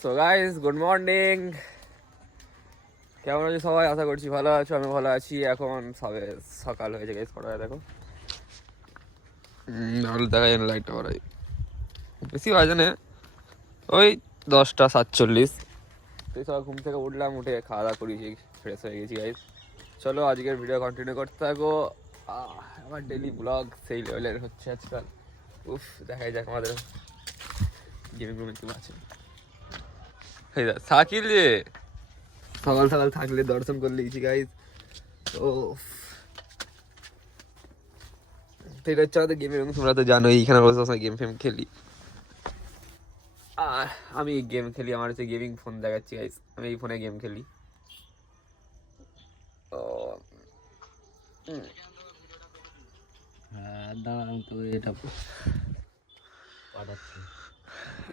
So guys good morning, কেমন আছো সবাই? আশা করছি ভালো আছো, আমি ভালো আছি। এখন সবে সকাল হয়েছে গাইস, কটা দেখো ভালো দেখা যায় না, লাইটটা করাই বেশি বাজে না, ওই 10:47। তো সবাই ঘুম থেকে উঠলাম, উঠে খাওয়া দাওয়া করেছি, ফ্রেশ হয়ে গেছি গাইস। চলো আজকের ভিডিও কন্টিনিউ করতে থাকো। আমার ডেলি ব্লগ সেই লেভেলের হচ্ছে আজকাল। উফ, দেখাই যাক আমাদের গেমিং রুমে কি আছে। সাকিল যে সকাল সকাল থাকলে দর্শন করলে গেছি গাইজ। তো এটা হচ্ছে আমাদের গেমের রুম, তোমরা তো জানোই এখানে বসে বসে গেম ফেম খেলি। আর আমি গেম খেলি, আমার হচ্ছে গেমিং ফোন দেখাচ্ছি গাইজ, আমি এই ফোনে গেম খেলি। তো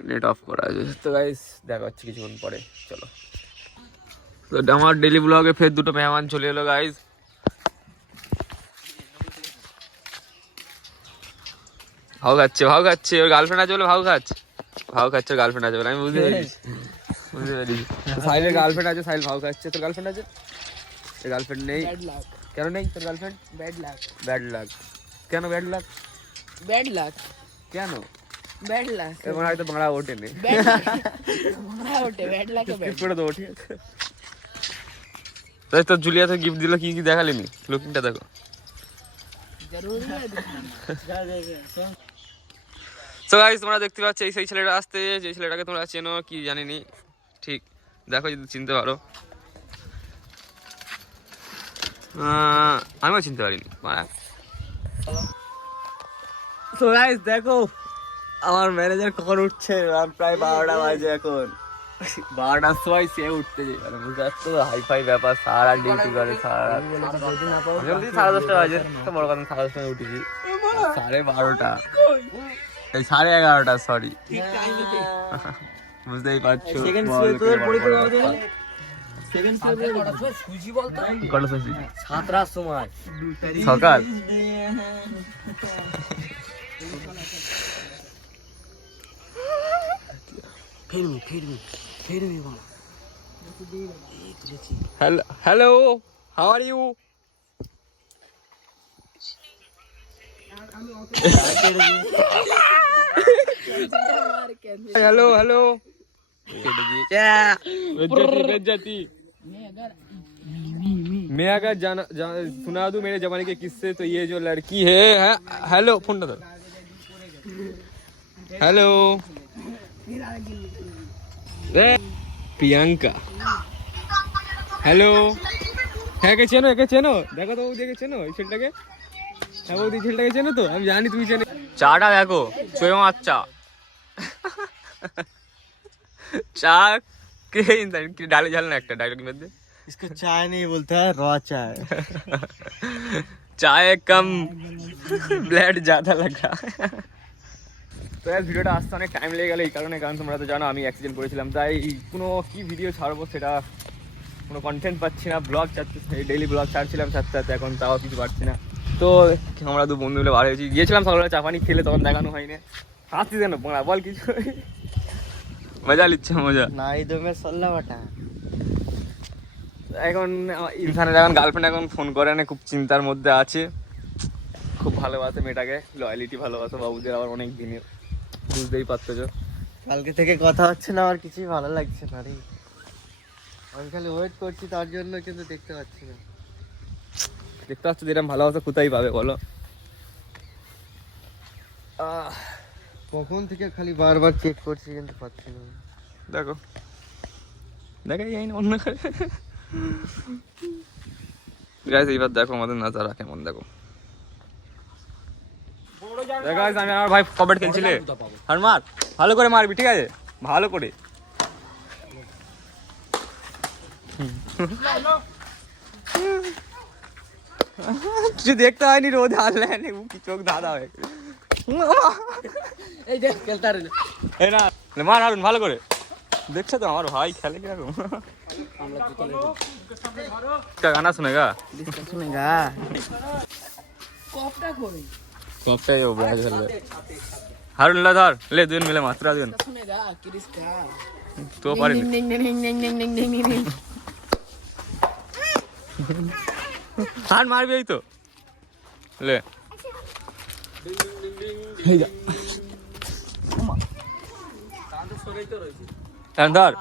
নেট অফ করা আছে তো গাইজ, দেখা হচ্ছে কিছুক্ষণ পরে। চলো, তো আমার ডেলি ব্লগে ফের দুটো মেহমান চলে এলো গাইজ। ভাও খাচ্ছে ওর গার্লফ্রেন্ড আছে বলে ভাও খাচ্ছে ওর গার্লফ্রেন্ড আছে বলে, আমি বুঝতে পেরেছি। সাহিলের গার্লফ্রেন্ড আছে, সাহিল ভাও খাচ্ছে। তোর গার্লফ্রেন্ড আছে? তোর গার্লফ্রেন্ড নেই? কেন নেই তোর গার্লফ্রেন্ড? Bad luck. কেন ব্যাড লাক? কেন ব্যাড লাক এমন হয়তো ভাড়া ওঠে নে ব্যাড লাক করে দেবো, ঠিক আছে? তাই তোর জুলিয়া তো গিফট দিল, কি কি দেখালিনি? লুকিংটা দেখো। সো গাইস, তোমরা দেখতে পাচ্ছ এই সেই ছেলেটা আসতে, যে ছেলেটাকে তোমরা চেনো কি জানিনি, ঠিক দেখো যদি চিনতে পারো। আমিও চিনতে পারিনি। সো গাইস দেখো আমার ম্যানেজার কখন উঠছে, প্রায় 12টা বাজে এখন। 12টার সময় সে উঠতে যায়, মানে বুঝতে পারছো হাইফাই ব্যাপার, সারা ডিউটি করে সারা রাত। 10:30 বাজে, তো বড় কথা 10:30 উঠেছি, 12:30 এই 11:30, সরি বুঝতেই পারছো। সকাল hello, how are you? Hello बेइज्जती। मैं अगर सुना दूं मेरे जमाने के किस्से, तो ये जो लड़की है हेलो फोन ना दो। हेलो प्रियंका, हेलो হ্যাঁ কে চেনো? দেখো তো ওদিকে চেনো এই ছেলেটাকে? হ্যাঁ ওদিকে ছেলেটাকে চেনো তো? আমি জানি তুমি চেনো। চাটা দেখো, চোয় আচ্ছা चा के डाले झाल ना, एक डायलॉग में दे। इसको चाय नहीं बोलता है, रॉ चाय। चाय कम ब्लड ज्यादा लगा। তো এই ভিডিওটা আসতে অনেক টাইম লেগে গেল এই কারণে, কারণ তোমরা তো জানো আমি অ্যাক্সিডেন্ট করেছিলাম, তাই কোনো কি ভিডিও ছাড়বো সেটা কোনো কন্টেন্ট পাচ্ছি না। ব্লগ চাচ্ছি, ডেইলি ব্লগ ছাড়ছিলাম সাথে, এখন তাও কিছু পাচ্ছি না। তো আমরা দু বন্ধু মিলে বার হয়েছি, গিয়েছিলাম সকালবেলা চা পানি খেলে, তখন দেখানো হয়নি। হাসছি কেন বল কিছু, মজা লিচ্ছে মজা না ইদো মে সল্লা বাটা। এখন ইরফানের এখন গার্লফ্রেন্ড এখন ফোন করে না, খুব চিন্তার মধ্যে আছে। খুব ভালোবাসে মেয়েটাকে, লয়ালিটি ভালোবাসে বাবুদের আবার অনেক দিনের, বুঝতেই পারছো। কালকে থেকে কথা হচ্ছে না, আমার কিছুই ভালো লাগছে না রে। আমি খালি ওয়েট করছি তার জন্য, কিন্তু দেখতে পাচ্ছি না। দেখতে পাচ্ছ এরকম ভালোবাসা কোথায় পাবে বলো? কখন থেকে খালি বারবার চেক করছি, কিন্তু পাচ্ছি না। দেখো দেখাই যাই না অন্য করে। গাইস এইবার দেখো আমাদের নাজারা কেমন, দেখো গাইস আমি আমার ভাই কবাড খেলছিলে, আর মার ভালো করে মারবি, ঠিক আছে? ভালো করে তুই দেখতে হয়নি, রোদ হারলে কি চোখ দাদা হয়। এই দেখ খেলতে আর এই না মার হারুন ভালো করে, দেখছো তো আমার ভাই খেলে কিরকম। গানা শুনেগা শুনেগা কপটা কই কপটাই ও ব্যাগ খেলবে। হারুন লা ধর লে দুজন মিলে মাত্রা দুজন सुनेगा किरिस का তো পারি डिंग डिंग डिंग डिंग डिंग डिंग डिंग डिंग হার মারবি এই তো লে এই যা এখন ধর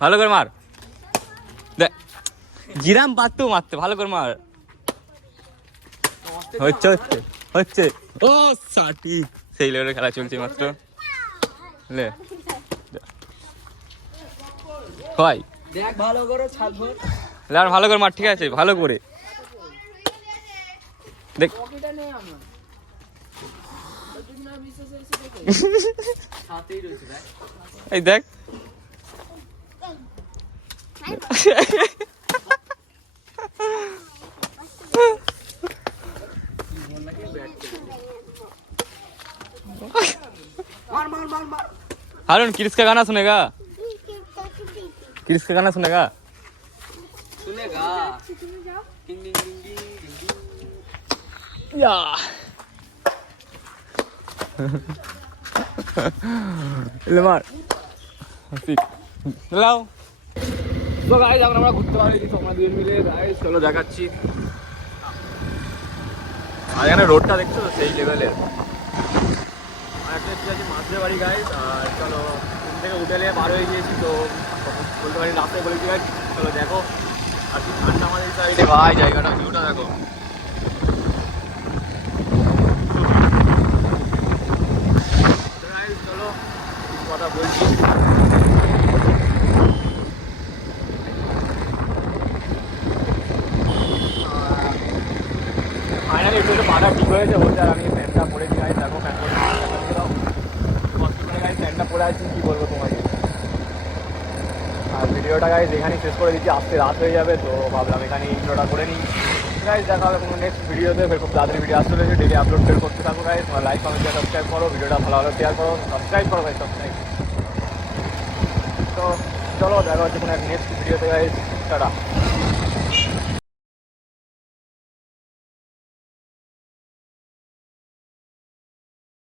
ভালো করে মার দেখ জিরাম পারতো মারতে ভালো করে মার হচ্ছে হচ্ছে হচ্ছে ও সাটি সেই লেভেলের খেলা চলছে মাত্র লে হয় देख ভালো করে ছাদ ভর লে আর ভালো করে মার ঠিক আছে ভালো করে দেখ পকেটে নেই আমার তো তুমি না বিশ্বাস এসে দেখো সাথেই রয়েছে দেখ এই দেখ मार मार मार मार हारून किरिस का गाना सुनेगा किरिस का गाना सुनेगा सुनेगा डिंग डिंग डिंग डिंग या ले मार ঠিক লাও তো গাইস আমরা ঘুরতে পারি তোমরা দুজন মিলে গাইস চলো দেখাচ্ছি আর এখানে রোডটা দেখছো তো সেই লেভেলের আর একটা হচ্ছে আছে মাঝে বাড়ি গাইস আর চলো ঘুম থেকে উঠে এলে বার হয়ে গিয়েছি তো বলতে পারি রাস্তায় বলেছি গাইস চলো দেখো আর কি ঠান্ডা আমাদের এই সাইডে ভাই জায়গাটা ভিউটা দেখো চলো কথা বলছি ফাইনালি একটু পাটা ঠিক হয়েছে বলতে আর আমি প্যান্টটা পরেছি গাইস দেখো প্যান্ট পরে কষ্ট করে গাইস প্যান্টটা পরে আছি কী বলবো তোমাকে আর ভিডিওটা গাইস এখানেই শেষ করে দিচ্ছি আজকে রাত হয়ে যাবে তো ভাবলাম এখানে ইন্ট্রোটা করে নিই গাইস দেখা হবে কোনো নেক্সট ভিডিওতে ফের খুব তাড়াতাড়ি ভিডিও আসতে চলেছে ডেলি আপলোড ফের করতে থাকো গাইস তোমরা লাইক কমেন্ট সাবস্ক্রাইব করো ভিডিওটা ভালো ভালো শেয়ার করো সাবস্ক্রাইব করো গাইস সাবস্ক্রাইব তো চলো দেখা হচ্ছে কোনো এক নেক্সট ভিডিওতে গাইস টাটা